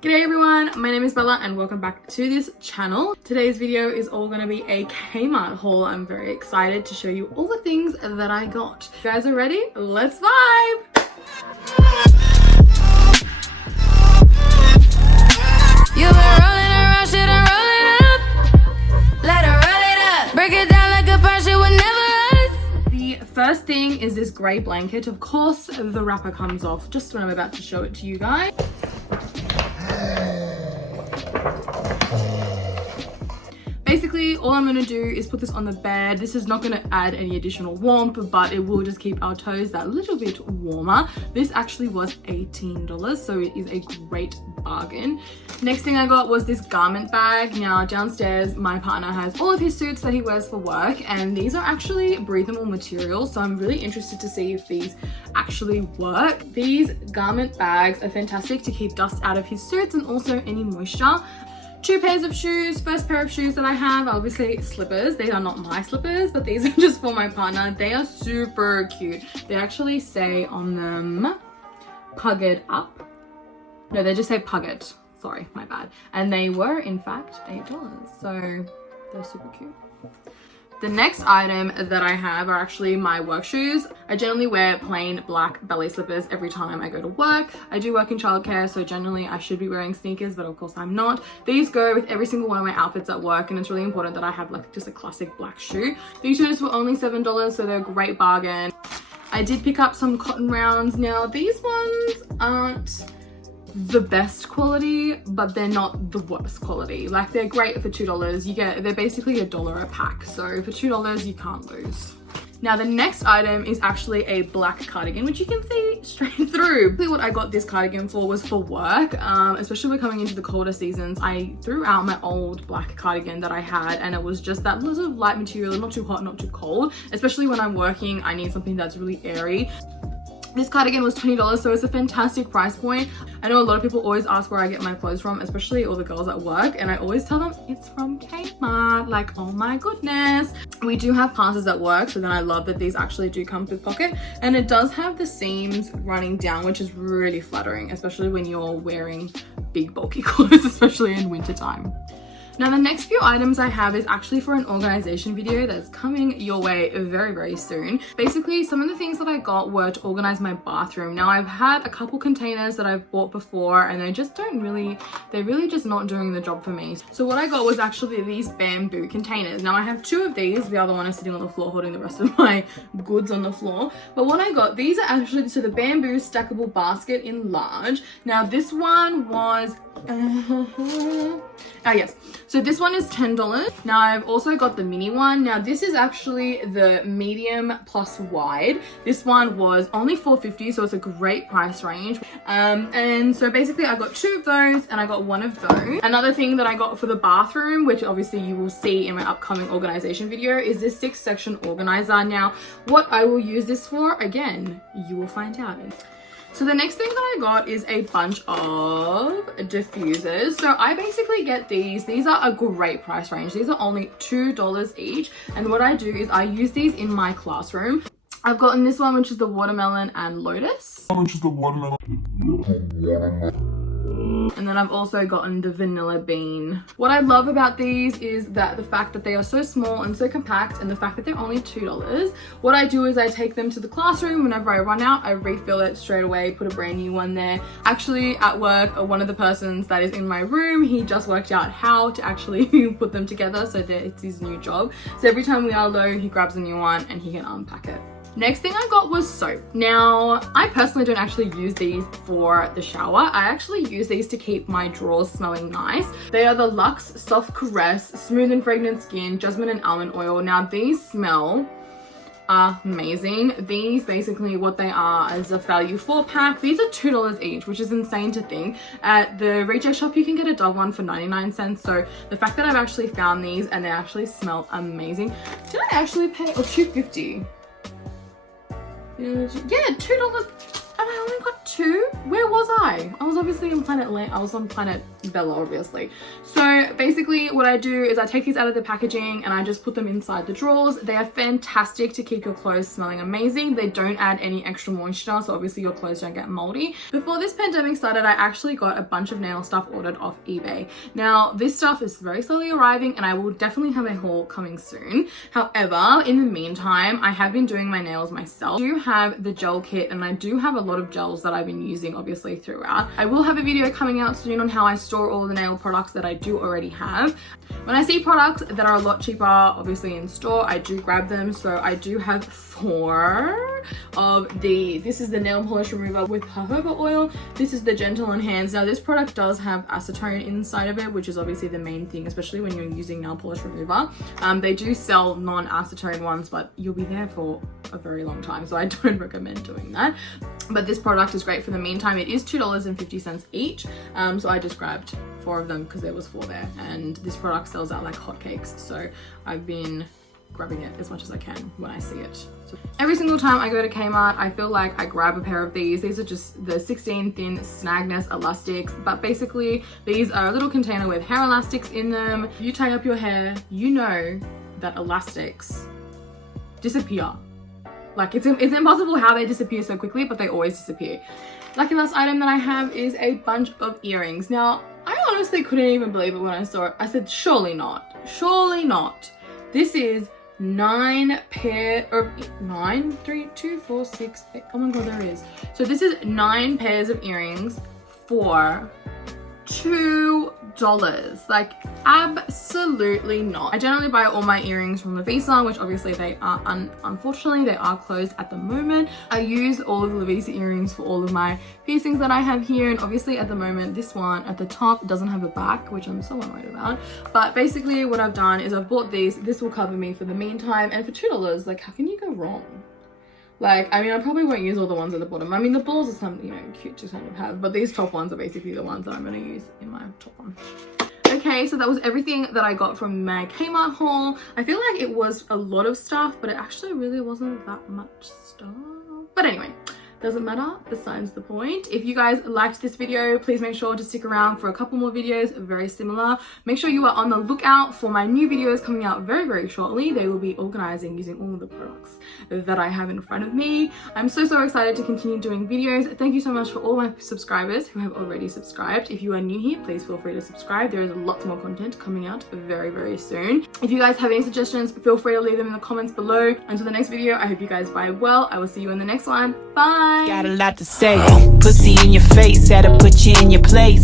G'day everyone, my name is Bella and welcome back to this channel. Today's video is all going to be a Kmart haul. I'm very excited to show you all the things that I got. You guys are ready? Let's vibe! You've been rolling around, shit and roll it up. Let her roll it up. Break it down like a punch, it would never us. The first thing is this grey blanket. Of course, the wrapper comes off just when I'm about to show it to you guys. Basically, all I'm going to do is put this on the bed. This is not going to add any additional warmth, but it will just keep our toes that little bit warmer. This actually was $18, so it is a great bargain. Next thing I got was this garment bag. Now, downstairs, my partner has all of his suits that he wears for work, and these are actually breathable materials, so I'm really interested to see if these actually work. These garment bags are fantastic to keep dust out of his suits and also any moisture. 2 pairs of shoes. First pair of shoes that I have, obviously slippers. These are not my slippers, but these are just for my partner. They are super cute. They actually say on them, Pugget up. No, they just say Pugget. Sorry, my bad. And they were in fact $8, so they're super cute. The next item that I have are actually my work shoes. I generally wear plain black belly slippers every time I go to work. I do work in childcare, so generally I should be wearing sneakers, but of course I'm not. These go with every single one of my outfits at work, and it's really important that I have like just a classic black shoe. These shoes were only $7, so they're a great bargain. I did pick up some cotton rounds. Now these ones aren't the best quality, but they're not the worst quality. Like, they're great for $2. They're basically $1 a pack, so for $2 you can't lose. Now the next item is actually a black cardigan, which you can see straight through. What I got this cardigan for was for work, especially we're coming into the colder seasons. I threw out my old black cardigan that I had, and it was just that little light material, not too hot, not too cold. Especially when I'm working, I need something that's really airy. This cardigan was $20, so it's a fantastic price point. I know a lot of people always ask where I get my clothes from, especially all the girls at work, and I always tell them it's from Kmart. Like, oh my goodness. We do have passes at work, so then I love that these actually do come with pocket, and it does have the seams running down, which is really flattering, especially when you're wearing big bulky clothes, especially in winter time. Now the next few items I have is actually for an organization video that's coming your way very, very soon. Basically, some of the things that I got were to organize my bathroom. Now I've had a couple containers that I've bought before, and they're really just not doing the job for me. So what I got was actually these bamboo containers. Now I have 2 of these. The other one is sitting on the floor holding the rest of my goods on the floor. But what I got, these are actually the bamboo stackable basket in large. Now this one was yes, so this one is $10. Now I've also got the mini one. Now this is actually the medium plus wide. This one was only $4.50, so it's a great price range. And so basically I got 2 of those and I got 1 of those. Another thing that I got for the bathroom, which obviously you will see in my upcoming organization video, is this 6-section organizer. Now what I will use this for, again, you will find out. So the next thing that I got is a bunch of diffusers. So I basically get these. These are a great price range. These are only $2 each. And what I do is I use these in my classroom. I've gotten this one, which is the watermelon and lotus. And then I've also gotten the vanilla bean. What I love about these is that the fact that they are so small and so compact, and the fact that they're only $2. What I do is I take them to the classroom. Whenever I run out, I refill it straight away, put a brand new one there. Actually, at work, one of the persons that is in my room, he just worked out how to actually put them together, so that it's his new job. So every time we are low, he grabs a new one and he can unpack it. Next thing I got was soap. Now, I personally don't actually use these for the shower. I actually use these to keep my drawers smelling nice. They are the Luxe Soft Caress Smooth and Fragrant Skin Jasmine and Almond Oil. Now, these smell amazing. These basically, what they are is a value 4-pack. These are $2 each, which is insane to think. At the reject shop, you can get a Dove one for 99 cents. So the fact that I've actually found these and they actually smell amazing. Did I actually pay, or $2.50? Yeah, $2. And I only got 2? Where was I? I was obviously in I was on Planet Bella, obviously. So basically what I do is I take these out of the packaging and I just put them inside the drawers. They are fantastic to keep your clothes smelling amazing. They don't add any extra moisture, so obviously your clothes don't get moldy. Before this pandemic started, I actually got a bunch of nail stuff ordered off eBay. Now this stuff is very slowly arriving and I will definitely have a haul coming soon. However, in the meantime, I have been doing my nails myself. I do have the gel kit and I do have a lot of gels that I've been using obviously throughout. I will have a video coming out soon on how I store all of the nail products that I do already have. When I see products that are a lot cheaper obviously in store, I do grab them. So I do have 4 of this is the nail polish remover with jojoba oil. This is the Gentle on Hands. Now this product does have acetone inside of it, which is obviously the main thing, especially when you're using nail polish remover. They do sell non-acetone ones, but you'll be there for a very long time, so I don't recommend doing that. But this product is great for the meantime. It is $2.50 each, so I just grabbed 4 of them because there was 4 there, and this product sells out like hotcakes, so I've been grabbing it as much as I can when I see it. So every single time I go to Kmart, I feel like I grab a pair of these. These are just the 16 thin Snagness elastics, but basically these are a little container with hair elastics in them. If you tie up your hair, you know that elastics disappear. Like it's impossible how they disappear so quickly, but they always disappear. Lucky last item that I have is a bunch of earrings. Now, I honestly couldn't even believe it when I saw it. I said, surely not, surely not. This is 9 pair of 9, 3, 2, 4, 6, 8. Oh my god, there is. So this is 9 pairs of earrings for $2. Like, absolutely not. I generally buy all my earrings from Lovisa, which obviously they are unfortunately they are closed at the moment. I use all of the Lovisa earrings for all of my piercings that I have here, and obviously at the moment this one at the top doesn't have a back, which I'm so annoyed about. But basically what I've done is I've bought these. This will cover me for the meantime, and for $2, like, how can you go wrong? Like, I mean, I probably won't use all the ones at the bottom. I mean, the balls are something, you know, cute to kind of have, but these top ones are basically the ones that I'm going to use in my top one. Okay, so that was everything that I got from my Kmart haul. I feel like it was a lot of stuff, but it actually really wasn't that much stuff. But anyway, doesn't matter, besides the point. If you guys liked this video, please make sure to stick around for a couple more videos very similar. Make sure you are on the lookout for my new videos coming out very, very shortly. They will be organizing using all of the products that I have in front of me. I'm so excited to continue doing videos. Thank you so much for all my subscribers who have already subscribed. If you are new here, please feel free to subscribe. There is lots more content coming out very, very soon. If you guys have any suggestions, feel free to leave them in the comments below. Until the next video, I hope you guys vibe well. I will see you in the next one. Bye! Got a lot to say. Pussy in your face, had to put you in your place.